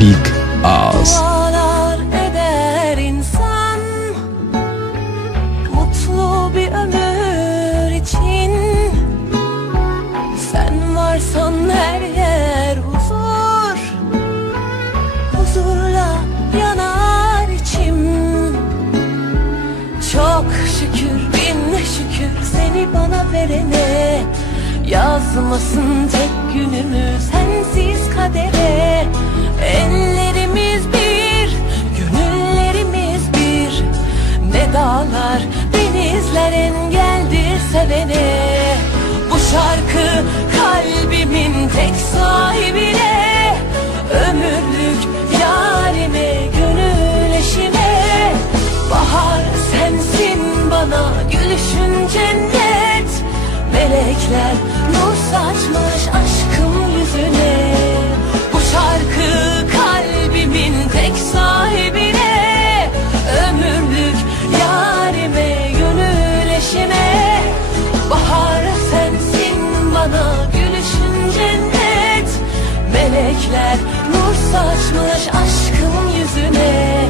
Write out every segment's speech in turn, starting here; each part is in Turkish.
Big eder insan Mutlu bir ömür için. Sen varsan her yer huzur Huzurla yanar içim. Çok şükür bin şükür seni bana verene. Yazmasın tek günümü sensiz kadere sevene Bu şarkı kalbimin tek sahibine Ömürlük yarime, gönül eşime. Bahar sensin bana gülüşün cennet Melekler nur saçmış Melekler nur saçmış aşkım yüzüne.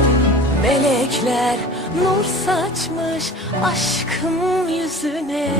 Melekler nur saçmış aşkım yüzüne